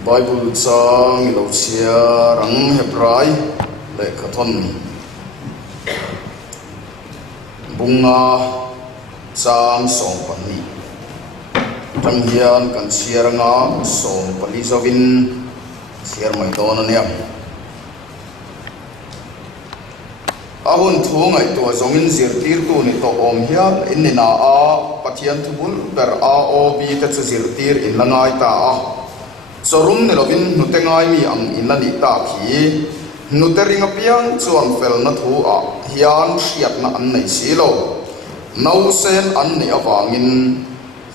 Bible sang lo chia rang Hebrai le kathon bunga sang song pani tang hian kan chia ranga song pani zawin chia mai don ania ahun thu ngai to zongin zirtir tu ni to om hian in na a pathian thubul per a o bi ta zirtir in langai ta a sorum ne lovin nutengai mi ang inani ta khi nuteringa piang chuan fel na thu a hian hriat na an nei silo no sen an ni awangin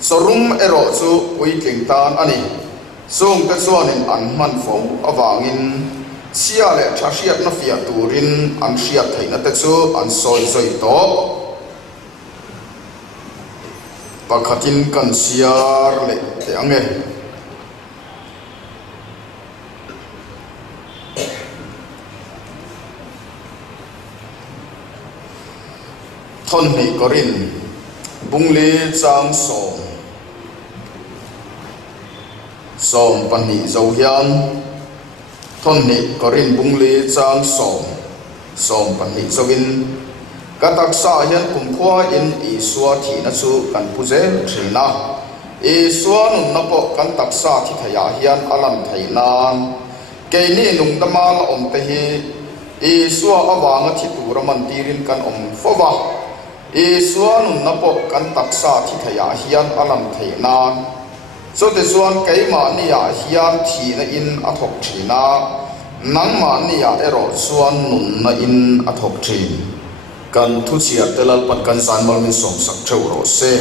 sorum ero chu puitling tan ani sung te chuanin an man fo awangin sia le tha hriat na fia turin an hriat theina te chu an soi soi to pakhatin kan siar le te ange thon ni korin bungli chang som pani zo hian thon ni korin bungli chang som pani zowin katak sa hian kumkhua in I suwa thi na chu kan puzel thina I suwa nun na po kan taksa thi thaya hian alam theina ke ni nung damal om te hi I suwa awanga thi turaman tirin kan om fowa I suwa nun na po kan taksa thi thaya hian alam theina so te suan keima ni ya hian thi na in athok thina nang ma ni ya ero suan nun na in athok thin kan thu chia telal pat kan san mal min som sak theu ro se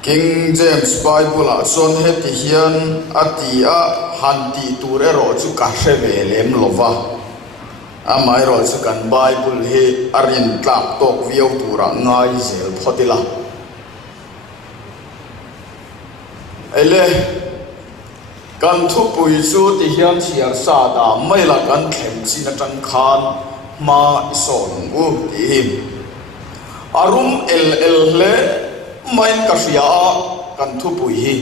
King James Bible a son heti hian atia hanti tur ero chu ka hre lem lova amai ro chu kan Bible he arin tlak tok viau tura ngai zel photila ele kan thu pui chu ti hian chiar sa da mai la kan thlem chi na tan khan ma ison u ti him arum el le main ka ria kan thu pui hi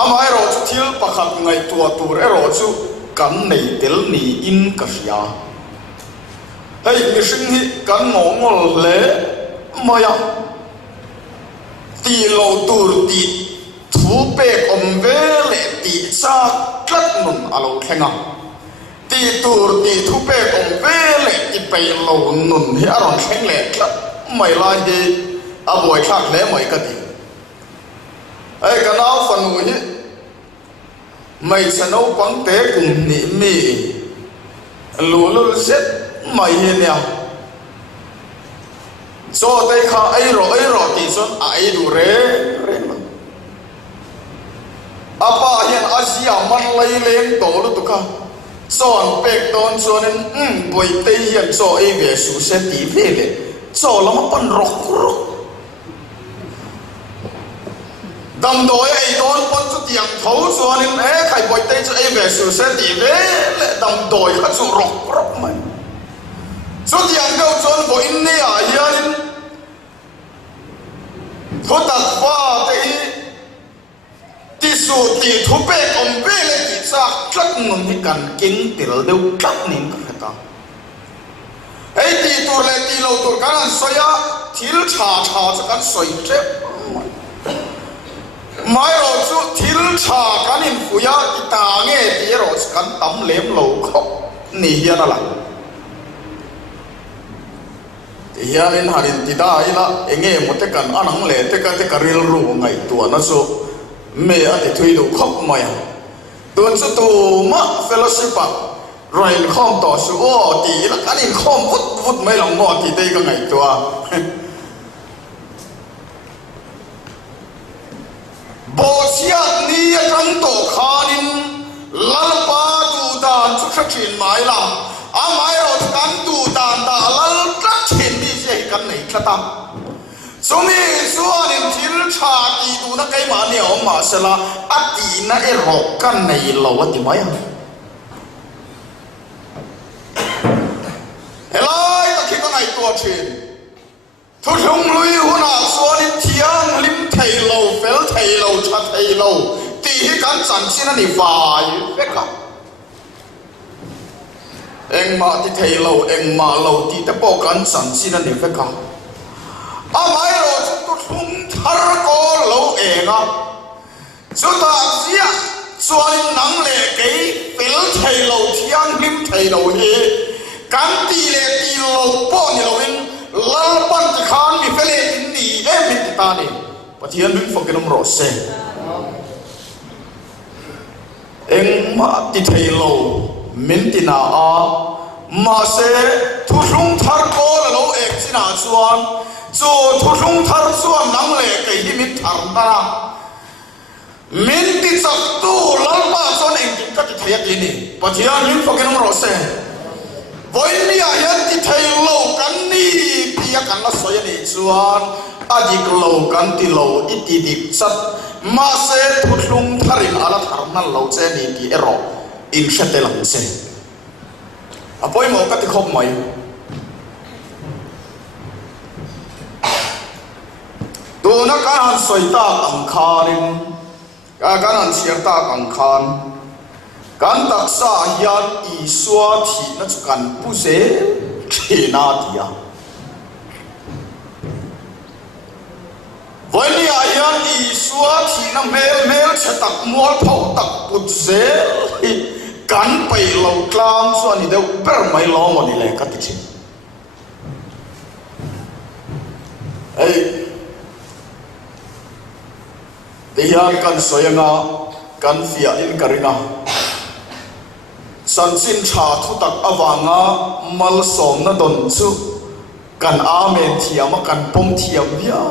amai ro chu thil pakhat ngai tua tur ero chu kan nei tel ni in ka ria hei mi hring hi kan ngol le maya ti lo tur ti thu pe om ve le ti cha tlat nun alo thenga ti tur ti thu pe om ve le ti pe lo nun hi aron thleng le tlat mai lai de a boi thak le mai ka ti ai ka nau fanu hi mai chano pang te kum ni mi lu lu set mai hi nia so dai kha ai ro ti son ai du re apa hian asia man lai leng to lu tu ka son pek don sonin boi te hian so ai ve su se ti ve le so lama pan rok dam doi ai don pon chu tiang thau sonin khai boi te chu ai ve su se ti ve le dam doi kha chu rok mai so tiang go chon bo in ne a hian thu tak wa te ti su ti thu pe om pe le ti sa tlat nun hi kan king til deu tlat nin ka khata ei ti tur le ti lo tur kan soya thil cha cha kan soi tre mai ro chu thil cha kan in fuya ti ta nge ti ro kan tam lem lo kho ni hian ala hian in harin ti da ila enge mote kan anang le te ka te karil ru ngai tu na so me a te thui lu khop mai tuan chu tu ma fellowship a rain khom to su o ti la kan in khom vut mai long mo ti te ka ngai tua bo sia ni a tang to khanin lal pa tu dan chu khathin mai la a mai ro kan tu dan da lal khathin ni se kan nei thata sumi suanin thil tha ti tu na kai ma ni om ma sala ati na e ro kan nei lo ati mai helai ta ki kan ai to thin thu thung lui hu na suanin thiang lim thei lo fel thầy lâu cha thầy lâu thì cái chẳng xin anh vài biết cả em mà thì thầy lâu em mà lâu thì ta bỏ cái chẳng xin anh biết cả à mấy rồi chúng tôi không thar có lâu em à chúng ta gì à chuyên năng lệ cái phèn thầy lâu thiang lim thầy lâu he can ti lệ ti lâu bỏ ni lâu in lal pan ti khan mi phèn in đi em mi ta đi bắt hiền mình phải cái nông rốt xe em mà ti thầy lâu mình ti na à mà sẽ thu sung thar có lâu em xin à chuyên cho thu sung thar chuyên năng lệ cái gì mình thằng ta mình ti chắc tu lal pa chuyên em ti cái thầy cái này bắt hiền mình phải cái nông rốt xe với nia hiện ti thầy lâu can ni ti can là soi này chuyên adik lâu kan ti lâu ít ti dik sat mà sẽ thu sung tharin ala thằng nan lâu che ni ti ero in sete lang se apoi mo ka ti khop mai tu na ka han soi ta ang khanin ka han siar ta ang khan kan tak sa hian I swa thi na chu kan pu se thina tia với nia hian I swa thi na mel che tak mual phau tak put se kan pai lo tlang so ni deu per mai lo mo ni le ka ti chin ei te hian kan soyanga kan fia in karina san sin tha thu tak awanga mal som na don chu kan amen thiam kan pom thiam ya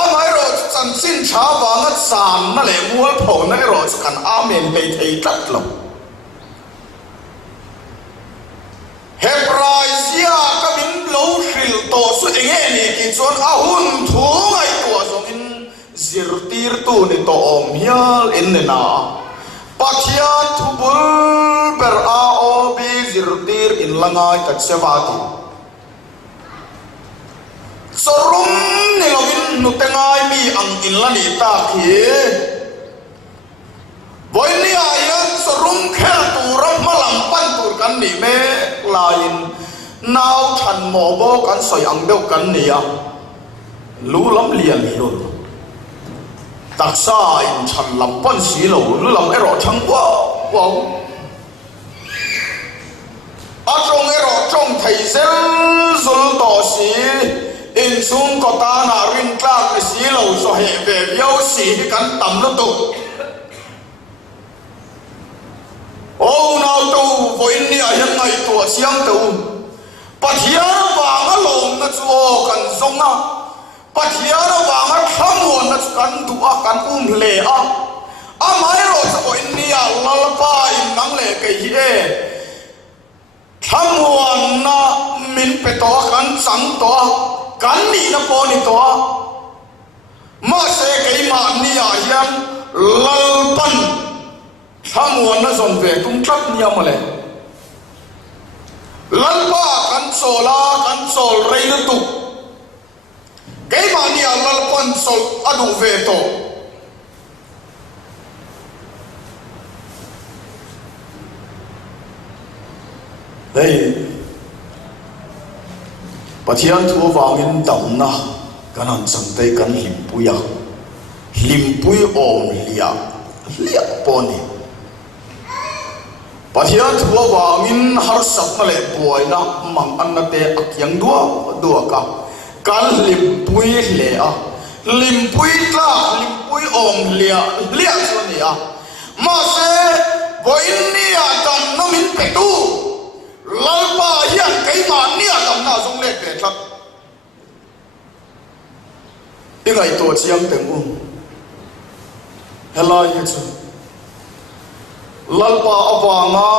amai ro san sin tha wanga san na le mual pho na ro kan amen pe thei tat lo hebraisia ka min lo hril to su enge ni ki chon ahun thu ngai to zong in zirtir tu ni to om hial in na pathian thu bul ber a o bi zirtir in langai tak sevati sorum ni lovin nu tengai mi ang in lani ta khi voi ni ayan sorum khel tu ram malam pan tur kan ni me lain nau than mo bo kan soi ang deu kan ni a lu lam lian ni lo tak sa in chan lam pan si lo lu lam ero thang wow a trong ero trong thei zel zul to si in sung ko ta na rin tlang si lo so he ve yo si kan tam lo tu ô nào tu với nia hiện ngày tuổi siang tu pathian vàng á lồng nó chua cần sông á pathian vàng á tham nguồn nó cần tu á cần lệ á mai rồi với nia lalpa in nang lệ cái gì tham nguồn na min pe to cần sang to cần ni na po ni to mà sẽ cái mà nia hiện lalpan Samuan na zon ve tung tlat niya male lalpa kan sol rei na tu kay ma niya lalpan sol adu ve to hey pathian thu wangin dam na kanan sangtai kan limpui om lia poni pathian thu wangin har sap na le boy na mang an na te akyang dua ka kan limpui le a limpui om lia so ni a ma se boin ni a tam no min pe tu lalpa hian kai ma ni a tam na zong le pe thak ingai to chiang teng helai hi chu lalpa awanga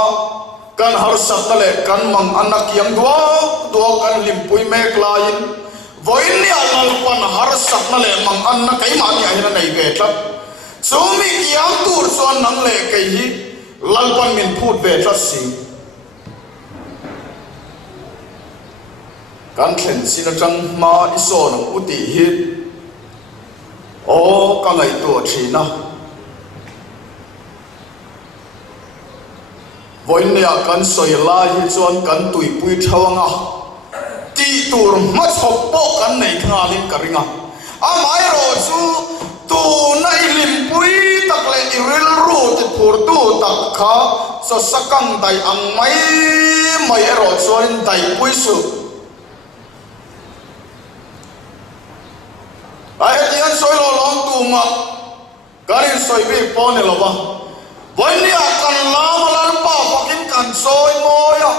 kan har sak le kan mang anak yang dua kan limpui mek lain voin ni lalpan har sak le mang anak kai ma ni ahina nei ve tlat sumi yang tur son nang le kai hi lalpan min phut ve tlat si kan thlen sin atang ma iso nang uti hi ô cả ngày tuổi chỉ na với nhà cần soi lại hi chuan cần tuổi bui thawang à ti tur mất học bộ cần này thà lên cả ringa à mai rồi chú tu này lim bui tak le iril ru ti phur tu tak kha so sakang dai ang mai rồi chuan dai bui su ai hết tiếng soi lo long tu mà cái soi bị po này lo ba với nhà cần làm lan pa fakin cần soi mồi à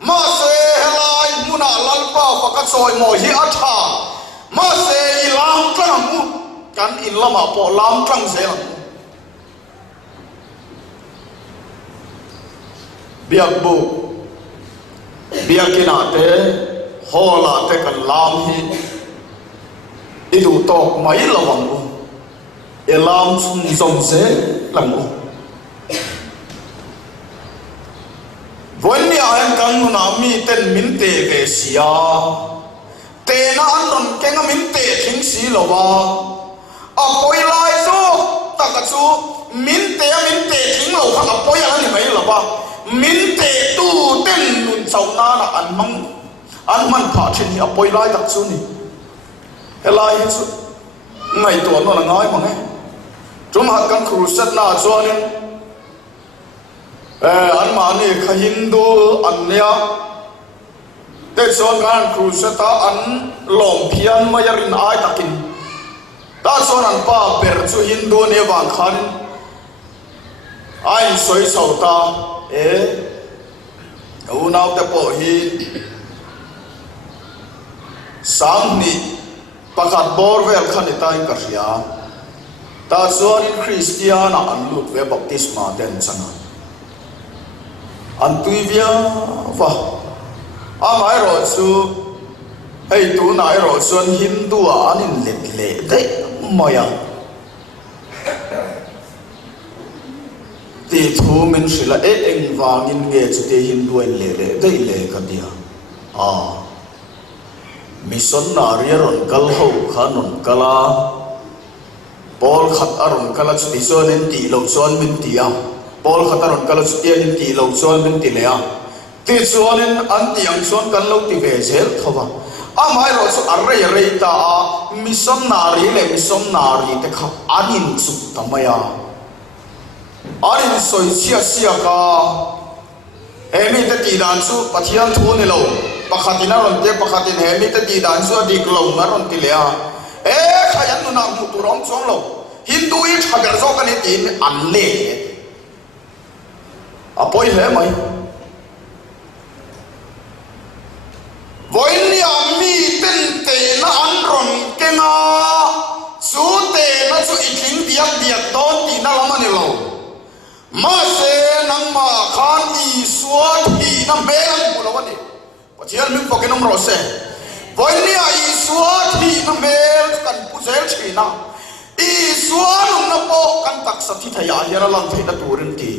mà se helai muna lan pa fakat soi mồi hi atha mà se ilam tlang mu kan in lama po lam tlang se lang biak bu biak kinate hola te kan lam hi idu tok mai lawang u elam sun zong se lang u vốn nhà em cần nó mi tên min tệ về xia tệ na anh đồng cái nó min tệ chính xí lo ba à bồi lại số ta cái số min tệ chính lo thằng bồi lại này mấy lo ba min tệ tu tên nun sau na là anh mang phá trên nhà bồi lại đặc số này cái lại hết số ngày tuần nó là nói mà nghe chúng ta cần cruise na cho nên anh mà này khai Hindu anh nia, thế cho anh cruise ta anh lom phiền mà yarin ai takin, ta cho anh pa ber cho Hindu này vàng khan, anh soi sầu ta, u nào ta bỏ hi, sáng ni, pakat bor về khan ta anh cả ria, ta cho anh Christian anh lut về baptisma den sang anh tuy vía và ai rồi su hay tu nãy rồi xuân Hindu anh lệ đấy mày à thì thu mình chỉ là anh vàng in nghe cho thì Hindu anh lệ đấy lệ cái gì à missionary rồi gal hậu khanon kala Paul khát aron kala cho thì xuân anh tỷ lâu xuân mình tỷ à Paul khataron kalau setian ti lo chuan min ti le a ti chuanin an tiang chuan kan lo ti ve zel thowa amai ro chu arrei ta a missionary te kha anin su tamaya anin soi sia ka emi te ti dan chu pathian thu ni lo pakhatina ron te pakhatin emi te ti dan chu dik lo ngaron ti le a khayan nu na mu turom chong lo Hindu i thaber zo kan tin an le apoi he mai voin ya mi ten te na an ron kenga su te na chu iking biak ton ti na lama ni lo ma se nang ma khan i suat hi na mel bu lo ni pachial mi pokenom ro se voin ya i suat hi na mel kan pu zel chi na i suat na po kan tak sa thi thaya hera lang thai na turin ti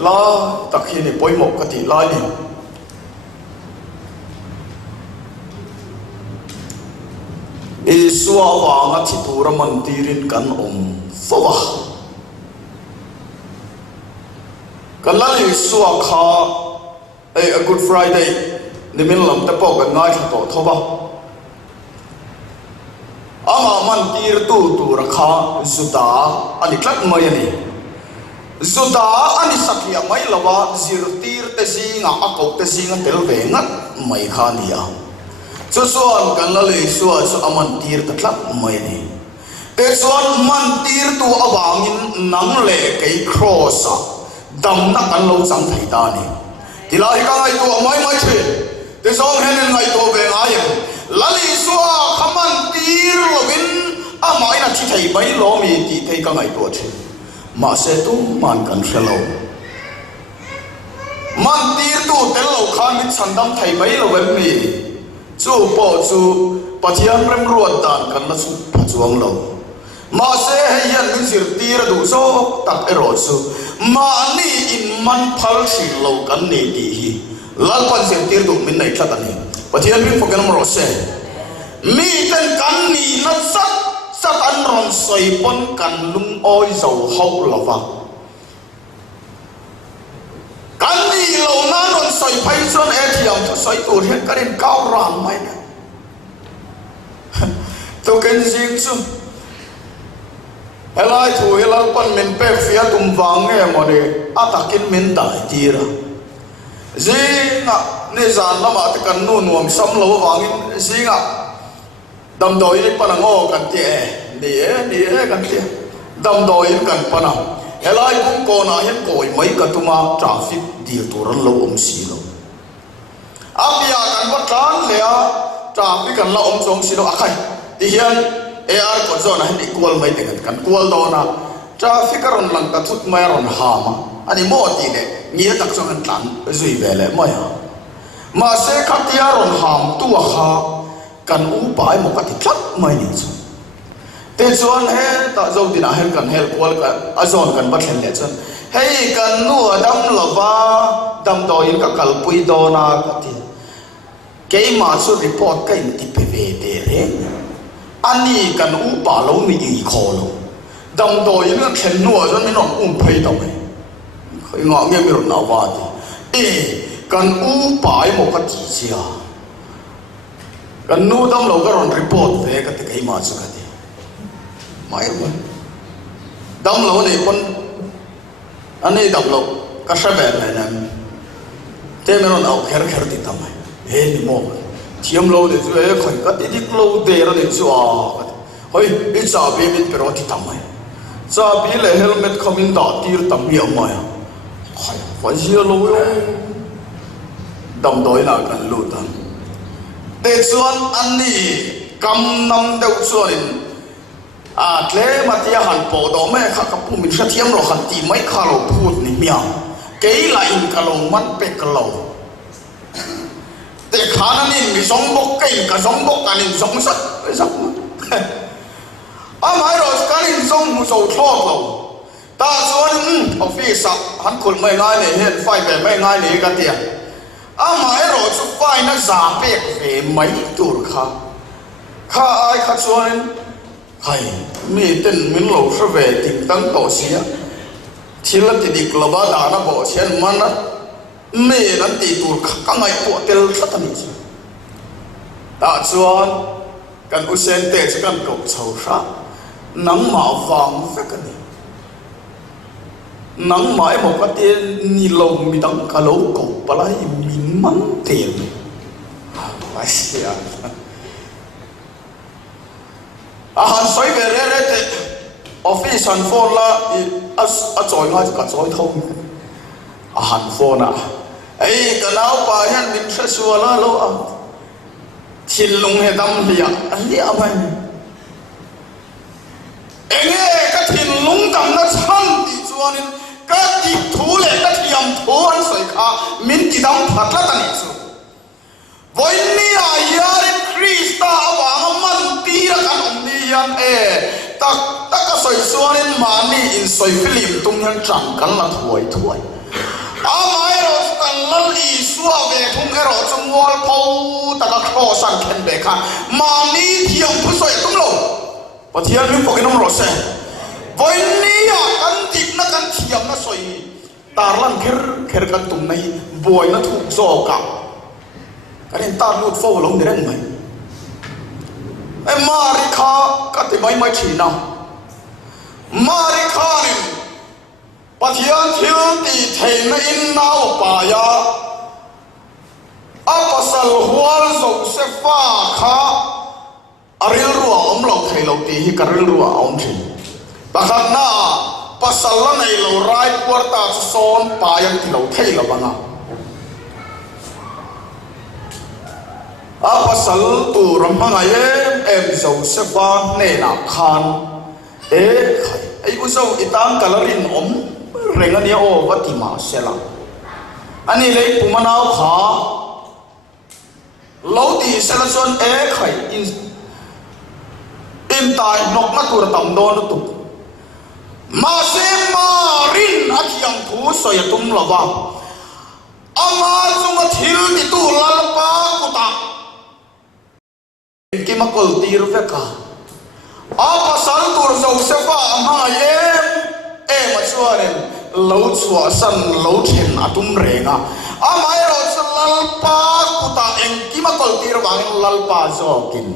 la tak hi ni poi mok ka ti lai ni Iswa wa nga thi tura mantirin kan fawa kan la Iswa kha a Good Friday ni min lam ta po kan ngai to thoba ama mantir tu ra kha suda ani klat mai ani Zuda ani sakya mai lawa zirtir te singa akok te singa tel ve ngat mai khania chu suan kan la le suwa su aman tir ta tlat mai ni te suan man tir tu awangin nang le kai cross dam na kan lo chang thai ta ni tilai ka ngai tu mai the te song hen ngai to ve ai lali suwa khaman tir lovin amai na chi thai bai lo mi ti thai ka ngai to the mà sẽ tu man cần sẽ lâu man tir tu tel lâu khan mit sandam thai mai lo wen mi chu po chu pathian rem ruat dan kan na chu phachuang lo ma se hian min sir tir du so tak ero chu ma ni in man phal si lo kan ni ti hi lal pan sir tir du min nei thlat ani pathian min fokan ro se mi ten kan ni na sat chắc ăn ron xoay pon cần lung oi dầu hậu là vào cần đi lâu na ron xoay phải xuân ATM cho xoay tủ hết cái đến cao ram mày nè tôi kén riêng chứ helai thu helai pon mình pe phía tum vàng nghe mà đi atakin mình đại tira riêng à nên giàn lắm mà thì cần nuông sắm lâu vàng riêng à đâm đôi đi pana ngô cần tiệt địa cần tiệt đâm đôi cần pana helai cũng còn là hết cội mấy cái tụi mà traffic điều tụi nó lâu xí lâu bây giờ cần bắt trán lẽ traffic cần lâu giống xí lâu à khai thì hiện AR còn do là hết equal mấy tiếng cần equal đó na traffic còn lằng cả chút mấy còn hàm anh đi mua thì này nghĩa đặc cho cần tán rồi về lại mấy mà sẽ khắc tia còn hàm tua ha cần u bài một cái thì chắc mấy nhỉ chứ thế chuan he ta dâu thì nào he cần he qual cần azon cần bắt hen lệ chuan hey cần nua đâm lava đâm đôi in các kalpui đó na cái thì cái mà số report cái thì về để đấy anh đi cần u bà lâu mi gì khó lâu đâm đôi in cái hen nua chuan mình nói phải đâu này khơi ngọ nghe mình nói vào thì cần u bài một cái gì chứ cần nu đâm lâu cái report về cái mà số cái mai rồi đâm lâu này con anh ấy đâm lâu cái sao vậy này thế mà nó nào khéo thì tao mày thế thì mua thiêm lâu thì chú ấy khỏi cái đi lâu để nó để chú ơi ít sao bị mình phải rồi thì tao mày sao bị lại helmet không in đỏ tir tầm nhiều mày phải gì lâu đâm đôi là cần lâu tầm để chuan anh ấy cầm nắm đầu chuan tle mà tia hàn bộ đó mấy khắc phụ mình sẽ thiêm rồi hàn tì mấy khá lâu phút này miệng cái là in cả lâu mắt bê cả lâu để khá nó nhìn cái giống bốc cái cả giống bốc cả nhìn giống sắc sắc mà rồi cái nhìn giống một số thọ lâu ta chuan office hắn khul mấy ngày này hiện phải về mấy ngày này cái tiền mà rồi chụp phải nó giả bê về mấy tuổi khá ai khá chuan hay mi tên mình lâu sẽ về tìm tăng tổ xía chỉ là thì đi club đã nó bỏ钱mà nó mi nó đi tụt các ngày bỏ tiền rất là nhiều đã chuan cần u sen tệ chỉ cần cầu sầu sa nắng màu vàng rất cái này nắng mãi một cái tiền ni lông mi đắng cả lỗ cầu bà lại mình mắm tiền phải xia hắn xoay về đây thì office hắn phone là chọi ngay cả chọi thông hắn phone ấy cái nào phải hắn mình sẽ xua là lâu thiên lùng hay đâm liệt anh liệt mày nghe cái thiên lùng đâm nó chăn thì cho nên cái đi thú lên cái thiềm thú hắn xoay khá mình chỉ đâm phát là tani chứ với ni ai Krista awang man tira kan omniyan tak ka soi suanin mani in soi film tung han chang kan la thuai amai ro kan lal i suwa ve thung ero chung wal phau ta ka kho sang khen be kha mani thiam phu soi tum lo pathian mi pokin om ro se với ni kan dik na kan thiam na soi tar lan kher kan tum nai boy na thuk zo ka cái này ta nuốt phô lông để đánh mày em Marika cái thì mấy chỉ nào Marika này bắt hiện thiếu thì thầy nó in nào bà ya apasal hual dầu sẽ pha khá aril rùa ông lâu thầy lâu thì hi karil rùa ông thì bà khát na pasal là này lâu rai quarta son bà ya thì lâu thầy là bằng pasal tu ramang em Joseph ne na khan ai uzo itang kalarin rengania o vatima sela ani le pumanao kha loti sela son khai in tai nok na tur tam do no tu ma se marin athiam thu soyatum lawa ama chunga thil ti tu lalpa kuta ki makol tir veka pasal tur Joseph ama em mà chua nên lâu chua san lâu thèn atum renga amai rồi san lalpa kuta em kima koltir bang lalpa jokin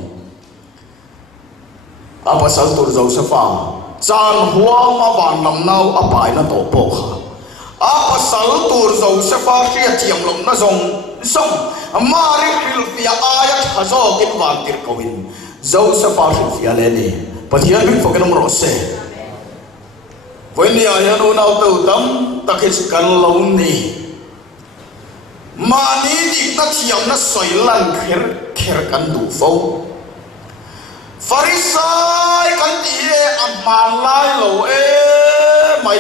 pasal tur Joseph chan huang ma ban lam nau apai na to po pasal tur Joseph ria chiam lom na zong mari hilfia ayat hazokin van tir kawin Joseph hilfia leni pathian bin fokenam rose when ya no nau tu tam takis kan launi mani di na chiam na soilan kher kan du fo Farisai kan tie amalai lo mai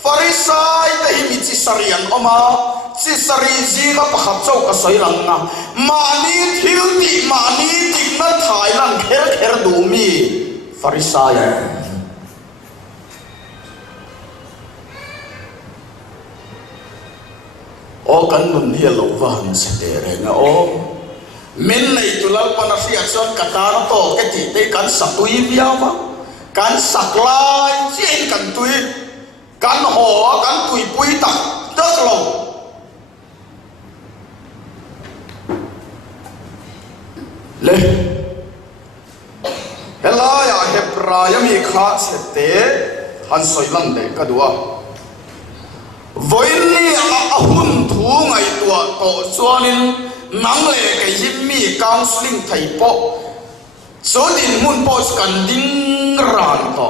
Farisai tahi mi chi sarian oma chi sari ji ka pakhat chau ka soilang na mani thil ti mani tik na thailan kher du mi Farisai o kan nun hi lo wa han se te re na o min nei tulal panafia son katara to ke ti te kan satui biawa kan saklai chen kan tui kan ho kan tui pui tak dak lo le hela ya hebraya mi kha chete han soilam de kadua voini ahun thu ngai tua to chuanin nang le cái him mi counseling thầy po số din mun po kan ding ran to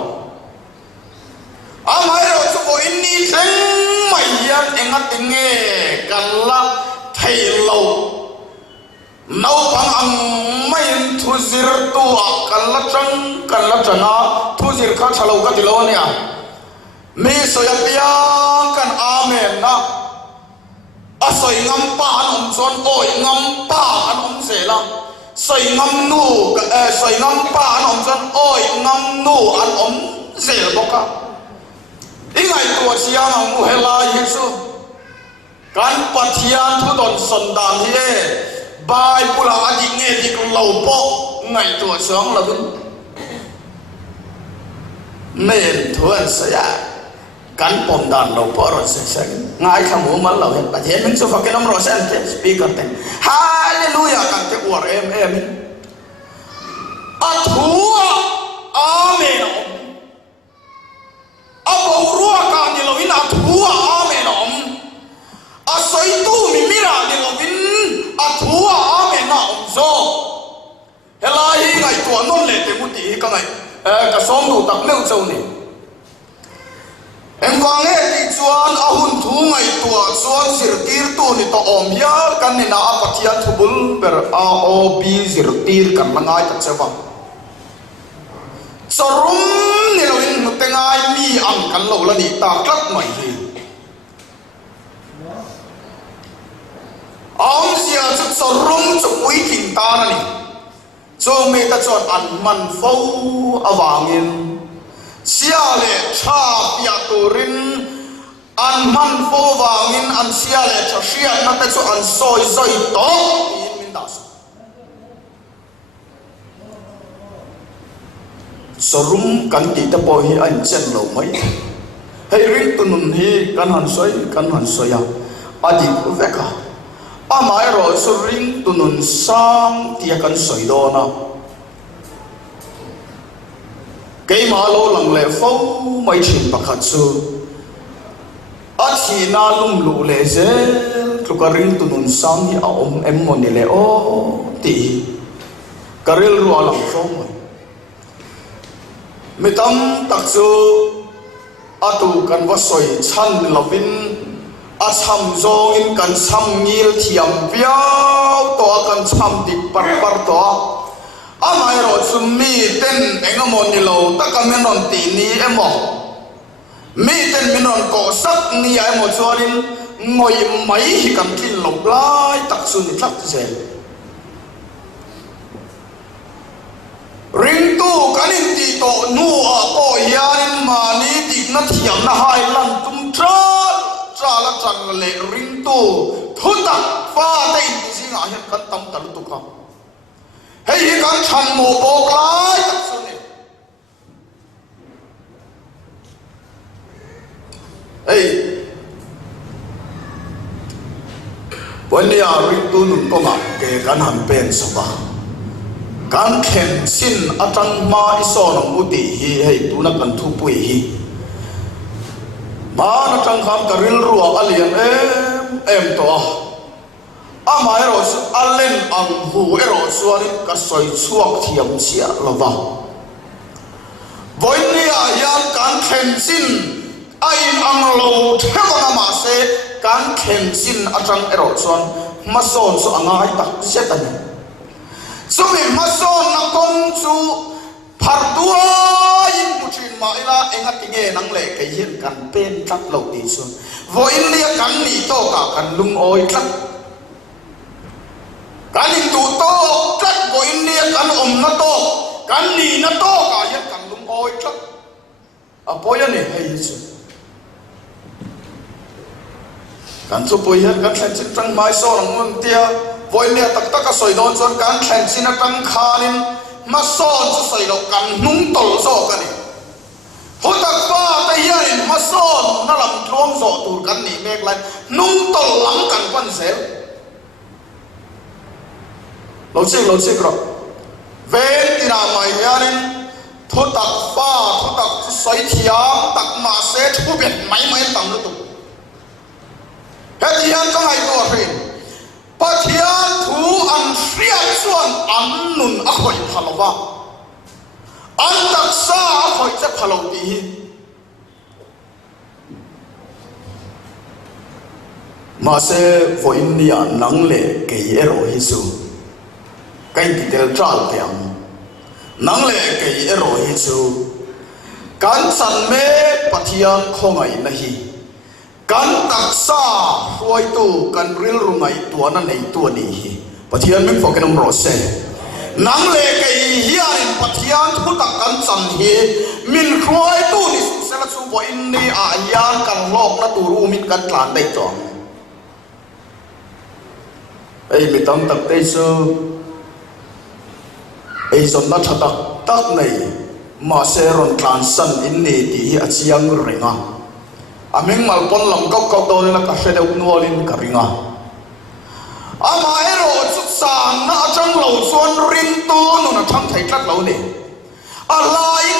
amai ro chu ko inni theng mai yan enga tinge kan la thầy lo nau pang ang mai thu zir tu kan la changa thu zir kha thalo ka dilo nia mi so ya piang kan amen na soi ngam pa an son oi ngam pa an se la soi ngam nu soi ngam pa an son oi ngam nu an se boka ingai tua siang ang mu hela yesu kan pathian thu don son dang hi bible adi nge dik lo po ngai tua siang la bun men thuan saya kan pom dan lo por se ngai khamu mal lo hen pathian min so fakenam ro sen te speaker ten hallelujah kan te war em athua amen abo ruwa ka ni lo in athua amen asoi tu mi mira ni lo in athua amen zo helai ngai tu non le te muti ka ngai ka som du tak meu chau ni em vang nghe thì chuan ahun thu ngai tua chuan zirtir tu ni to om ya kan ni na pathian thubul per a o b zirtir kan mangai ta chewa sorum ni lo in tengai mi ang kan lo la ni ta klat mai hi om sia chu sorum chu pui thing ta na ni cho me ta chuan an man fo awangin sia le cha pia turin an man fo wangin an sia le cha sia na ta chu an soi zoi to in min das sorum kan ti ta po hi an chen lo mai hei ring tunun hi kan han soi ya adi veka amai ro so ring tunun sang ti kan soi do na cái mà lô lằng lệ phâu mấy chuyện bạc hạt su, chỉ na lum lụ lệ dễ, lúc cái riêng tụi nun sang thì ông em muốn đi lệ ô tị, cái riêng rùa lằng phâu mà, mấy tâm đặc su, tụ cần vắt soi chăn lovin, chăm zongin cần chăm nghil thiam biao, to cần chăm đi par to. Amai ro chumi ten engamon ni lo takamenon ti ni emo mi ten minon ko sak ni emo chuanin ngoi mai hi kam kin lop lai tak su ni thak zel ring tu kanin ti to nu a ko hianin mani dik na thiam na hai lan tum tra la chan le ring tu thuta fa te in singa hian kan tam tal tu ka hei kan chan mo bok lai tak su ni ấyวันนี้ริตุนุนก็มาเกี่ยกันหันเป็นสบายการแข่งสินอาจารย์มาอิสอนมุติฮีให้ตุนักันทุปุยฮีมาอาจารย์คำกริลรัวอเลียนเอ็มตัวอามาเอรอสอเลนอังหูเอรอสวานิก็สอยช่วงเทียมเสียละวะวันนี้ยังการแข่งสินไอ้อังโลเทวนามาเสการแข่งสินอาจารย์เอรอสวนมาสอนสุอังไอตักเสตันสมัยมาสอนนักคนสู่พัดตัวยินบุตรินมาอีละเองหัดติเงนังเล่เห็นกันเป็นจักเหล่าดีส่วนวันนี้กันนี่โตกันลุงอ้อยจักกันนี่ตูโตจักวันนี้กันนัโตกันนี่นัโตกันเห็นกันลุงอ้อยจักอะพอยันนี่ให้ยินกันสุปุยเห็นกันแข่งสินจังไม้โซ่หลังมันเตียวันนี้ตักก็สอยโดนส่วนการแข่งสินจังคานินมาโซ่จะใส่เรากันนุ่งตลโซ่กันนี่หัวตักฟ้าแต่ยันมาโซ่นั่งลำท้องโซ่ตูดกันนี่เมฆไรนุ่งตลหลังกันควันเสียเราเชื่อครับเวทีนาไม่ยันหัวตักฟ้าหัวตักใส่เทียมตักมาเสียทุบเป็นไม่ต่ำเลยตุเฮียนจังไงตัวเองปัจจัยถูอันเสียส่วนอันนุนอคอยพลวะอันตักษาอคอยจะพลวดีมาเสฟอินเดียนังเล่เกยเอโรฮิสูไกติเดลทรัลเปียงนังเล่เกยเอโรฮิสูการสันเมปัจจัยคงไงนะฮีการตักษาหวยตู้การริลรุ่งไอตัวนั้นไอตัวนี้ปะเทียนไม่พอกันน้ำรสเซนังเล็กไอเฮียนปะเทียนทุตักกันสันเฮมินหวยตู้นี่เสละสุบอินนี่อายานกันโลกนัตูรูมินกันกลางได้จอมไอไม่ต้องตักได้ซื้อไอส่วนนัทตักในมาเซรอนกลางสันอินนี่ที่อาเซียนเริงอามิงมาปนลำก็โดนนักเสด็จนัวลินกริงอามาเอโรสุดสานน่าจังเหล่าส่วนรินตูนุนทั้งไทยกัดเหล่านี้อะไร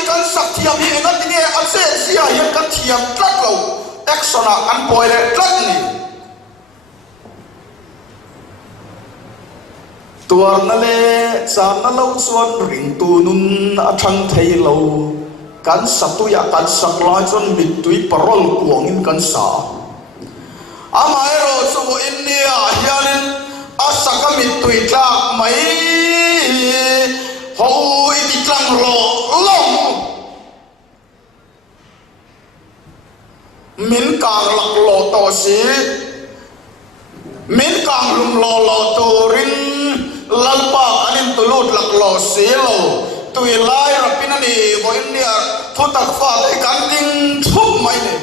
กันสักเทียมยังนัดเนี่ยอาเซียยังกันเทียมกัดเหล่าเอ็กซ์นาอันปอยเลยกัดนี่ตัวนั่นเลยสานนั่นเหล่าส่วนรินตูนุนทั้งไทยเหล่ากันสัตุยากันสักลายจนบิดตุยปรลกวงอินกันสาอามาเอโรสุวอินเนียเฮียนินอาสักมิดตุยจากไม่หูอิดิจังโลลงมินกางหลักโลโตสีมินกางลุมโลตูรินลัลปาอันินตุลุดหลักโลสีโลตุยไล่รับพินันดีวันนี้ทุตักฟ้าได้กันดิ้งทุบไม่เนี่ย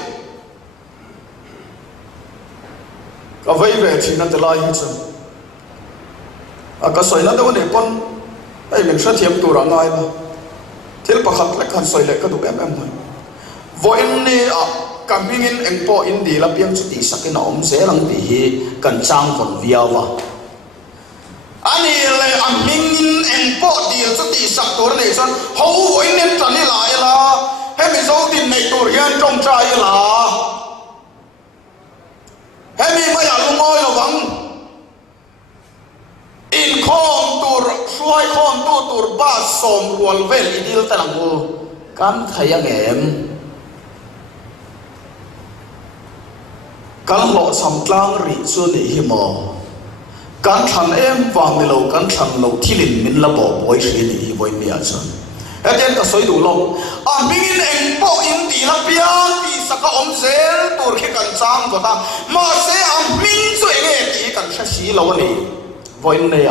ก็ไว้เวทีนั่นจะไล่ยิ่งสันก็สวยนั่นแต่วันนี้ปนไอ้เป็นเสถียรตัวร่างกายมาที่ประคับและการสวยเล็กก็ดูแอมเลยวันนี้กับมิ่งเอ็งปออินดีรับยังสุดที่สักหน่อมเสียหลังดีกันจ้างคนเดียววะอันนี้เลยอันมิ่งเอ็งปอดีสุดที่สักตัวนี้สันเขาวันนี้จะนี่หลายละให้มีโซดินในตัวเรียนจงใจละให้มีไม่อยากลงอ้อยระวังอินคอนตัวช่วยคอนตัวบ้าสมรวลเวลอิดิลแต่ละงูกันขยันเอ็มกันหล่อสำกลางริส่วนนี้หิมอกันทันเอ็มวางในเรากันทันเราที่ลินมินระบบไว้ชีนี่ไว้ไม่อาจารย์เอ็นก็สวยดูลงมิ่งเอ็งปออินดีละเปียตีสักอมเซลตัวแค่กันจ้างก็ตามมาเสียมิ่งสวยเงี้ยตีกันแค่สีเราเนี่ยวันนี้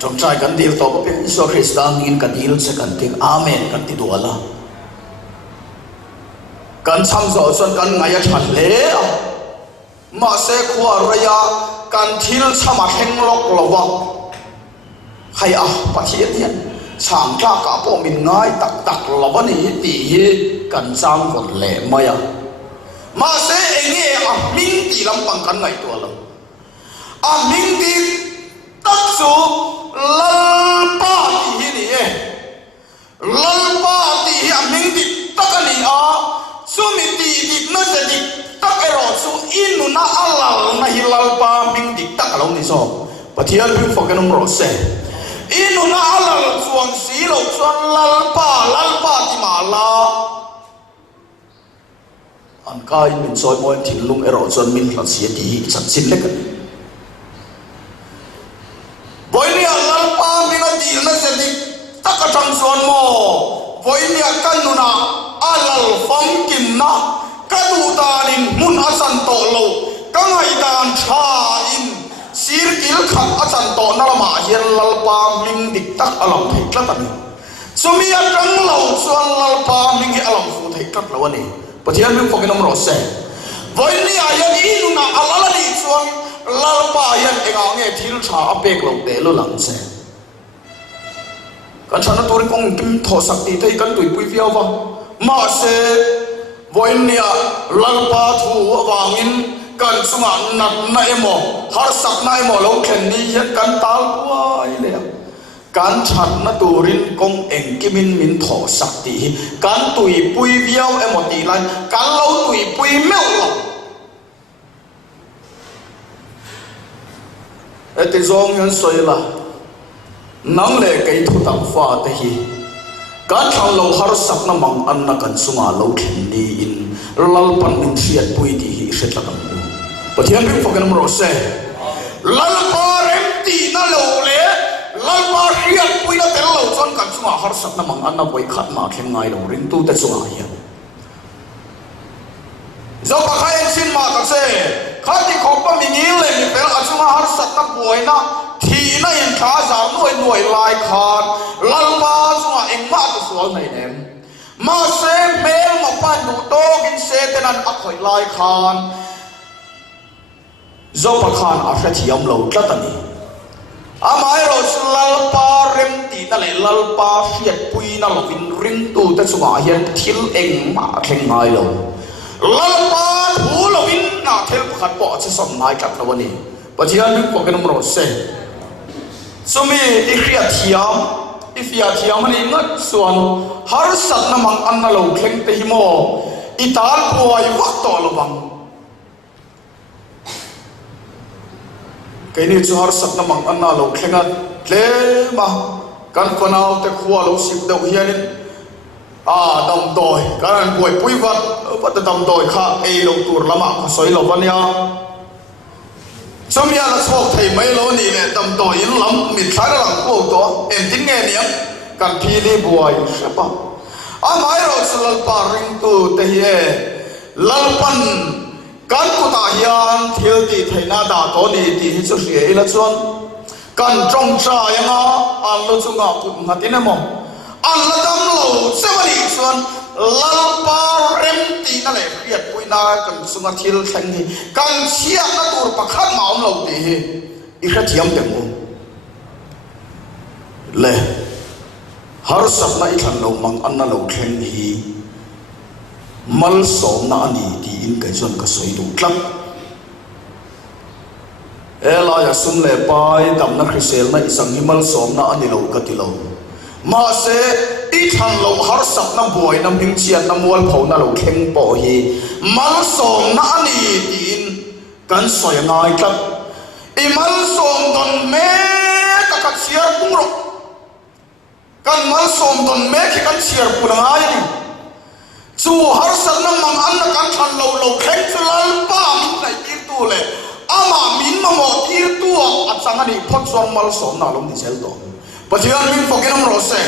จงใจกันดีต่อไปอิสราเอลต่างกินกันดีลสักกันทิ้งอาเมนกันติดตัวละกันช่างสอนส่วนกันไงฉันเลี้ยมาเสียขวาระยะกันทิลสมัครแห่งโลกละวะใครปะเทียน chạm ra cả bộ mình ngay tắc tắc là vấn đề tí cần sang còn lẻ mày à mà sẽ nghe à mình tí lắm bằng căn ngày tuổi lắm à mình tí tất số lal ba tí này lal ba tí à mình tí tất cái này à số mình tí nó sẽ tí tất cái rồi số in nó alal na hilal ba mình tí tất cái lâu này sao và thì anh biết phải cái nông rồi sẽ inu na alal chuan si lo chuan lalpa ti ma la an kai min soi moi thin lung ero chuan min hlan sia ti chan sin lek boinia lalpa min a dil na se di taka thang chuan mo boinia kanuna alal famkin na kadu danin mun asan to lo kangai dan tha in sir kil khat achan to na lama hian lalpa ming dik tak alam thei tlat ani sumi atang lo chuan lalpa ming hi alam fu thei tlat lo ani pathian mi fokin ro se voini ayan inu na alala ni chuan lalpa yan enga nge thil tha apek lo de lo lang se kan chana turin kong kim tho sak ti thei kan tui pui fiaw wa ma se voini lalpa thu awangin kan sunga nat na emo har sak na emo lo khen ni yan kan tal wai le kan chat na turin kong eng kimin min tho sak ti kan tui pui viau emo ti lai kan lo tui pui meu lo ete zong yan soi la nang le kai thu tam fa te hi kan thang lo har sak na mang an na kan sunga lo khen ni in lal pan min thiat pui ti hi hret la pathian bi fokan ro se lalpa rem ti na lo le lalpa riat pui na tel lo chon kan chunga har sak na mang an na boi khat ma khem ngai lo ring tu te chunga hian zo ka khai sin ma ta se khati khop pa mi ngil le mi pel a chunga har sak na boi na thi na in tha za noi lai khan lalpa chunga eng ma tu sual nei nem ma se mel ma pan du to gin se tenan a khoi lai khan zo pakhan a hra thiam lo tlatani amai ro lalpa rem ti na le lalpa hiat pui na lovin ring tu te chunga hian thil eng ma thleng ngai lo lalpa thu lovin na thel pakhat po che som nai kat lo ni pathian mi ko kan ro se sumi i khria thiam i fia thiam ani ngat suan har sat na mang an na lo thleng te hi mo i tal puai wak to lo bang cái này chú har sắc nam mang anna lo khenga tle ma kan konao te khua lo sip deuh hian dam doi kan boi pui wat dam doi kha ei lo tur lama kha soi lo vania chomia la chok thei mai lo ni le dam doi in lam mi thar lang ko to en tin nge niam kan phi li boi sapa amai ro sulal pa ring tu te hi lalpan kan ku ta hian thil ti theina da to ni ti hi chu hria ila chuan kan trong cha yanga an lo chunga put ngatin emo an la dam lo sewani chuan lalpa rem ti na le hriat puina kan sunga thil thleng hi kan chia na tur pakhat maum lo ti hi i kha thiam te mo le har sap na i than lo mang an na lo thleng hi mal som na ani ti in kai chon ka soi du tlak ela ya sum le pai dam na khrisel na isang hi mal som na ani lo ka ti lo ma se i than lo har sak na boi na ming chian na mol phau na lo kheng po hi mal som na ani ti in kan soi ngai tlak i mal som don me ka ka chiar pung ro kan mal som don me ki kan chiar pung ngai ni chu har sak na mang an na kan than lo kheng chulal pa min lai tir tu le ama min ma mo tir tu a changani phot som mal som na long ni sel to pathian min fokin ro se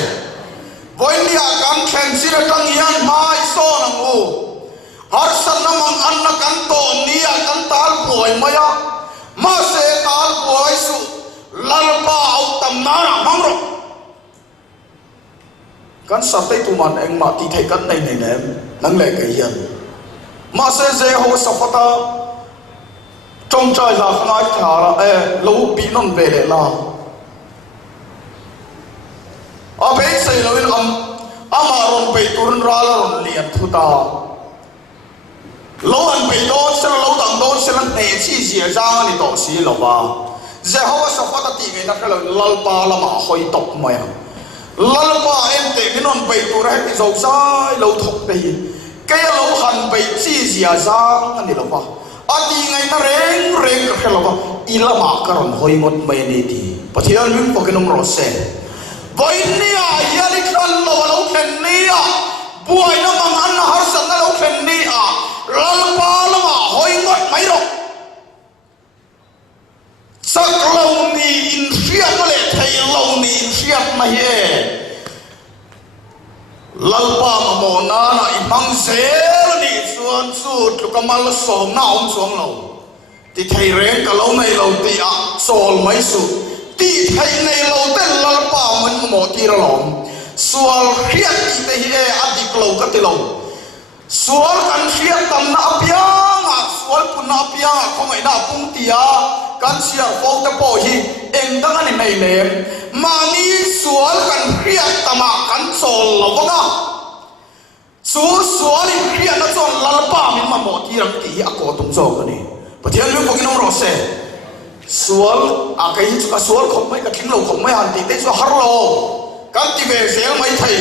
boinia kan khen sira tang hian mai so na ngu har sak na mang an na kan to ni a kan tal boi maya ma se tal boi su lal pa au tam na ra mang ro kan satay tuman eng ma ti thei kan nei nei nem nang le kai hian ma se je ho safata trong trai la ngai thara lo pi non ve le la abe thầy lo in ama ron pe turun ra la ron lian thuta lo an pe do se lo dang do se lan ne chi sia za ni to si lo ba Jehovah sapata ti ngai na kala lalpa lama hoi top maya lalpa em te minon pe tur hai pi zo sai lo thok te cái lâu hành bị chi gì giang anh đi đâu à đi ngay ta reng reng cái lâu ila mà cái ron hoi một mấy này thì bắt theo mình có cái nông rồi xe vậy nia ya đi khăn lâu khen nia buổi nó mang ăn har sang lâu khen nia lâu ba mà hoi một mấy rồi sắc lâu ni in phiat mà lệ thầy lâu ni in phiat mà ye lalpa mamona na imang zel ni suan sut lukamal som na som lo ti thai reng ka lo nei lo ti a sol mai su ti thai nei lo ten lalpa man mo ti ra lom sual khiat ti te hi e adik lo ka ti lo sual kan khiat tam na pia nga sual pun na pia khong ai na pung ti a kan sia fo ta po hi eng dang ani nei lem mani sual kan khiat tama kan sol lo ga sual in khiat na chon lalpa min ma mo ti ram ti a ko tum zo ka ni pathian lu ko kin ro se sual a kai chu ka sual khom mai ka thing lo khom mai han ti te so har lo kan ti ve sel mai thai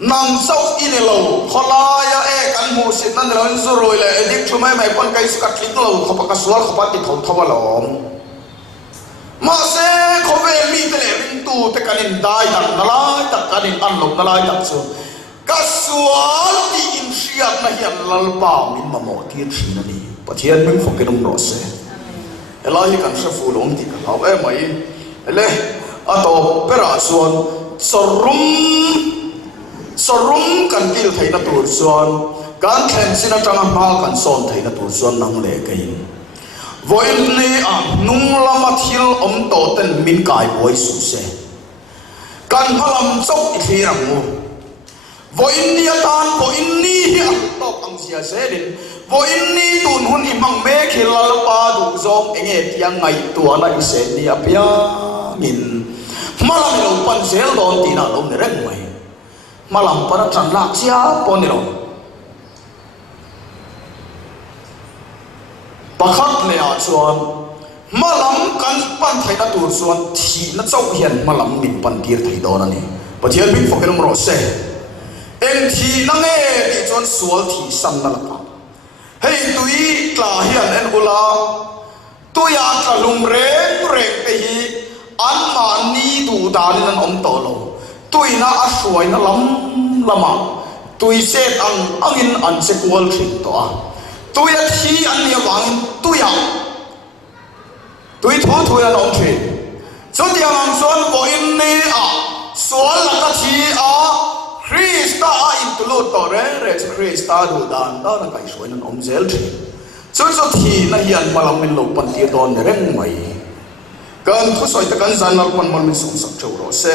nang sau in lo khola ya e kan mu sit nan lo in zo roi le edik thu mai mai pon kai su ka thing lo khopa ka sual khopa ti thau thawa lom ma se khove mi te le rin tu te kanin dai tak nalai tak kanin an lo nalai tak chu ka sual ti in siat na hian lalpa min ma mo ti thi na ni pathian min phok ke dum ro se elahi kan sa fu lom ti ka haw e mai ele ato pera suan sorum kan til thai na tur suan kan thlen sina tanga mal kan son thai na tur suan nang le kai voin ne a nung lama thil om to ten min kai boi su se kan halam chok i thiram mu voin ni tan voin ni hi to ang sia se din voin ni tun hun i mang me khilal pa du zong enge tiang ngai tua na i se ni apia min malam lo pan sel don ti na lo ne reng mai malam para chan lak chia pon lo pakhat le a chuan malam kan pan thai na tur chuan thi na chau hian malam min pan tir thai don ani pathian bin fokelum ro se en thi na nge ti chuan sual thi san na la hei tui tla hian en ula tuya tla lum reng reng te hi an ma ni du dalin an om to lo tui na a suai na lam lama tui set angin an se kwal thing to a tui a thi an ni wang tuya tui thu an om thing so ti ang son ko in ni a sual la ka thi a Krista a in tu lo to re Krista du dan da na kai suai nan om zel thing so thi na hian malam min lo pan ti don reng mai kan thu soi ta kan zan mal pan mal min sum sak chau ro se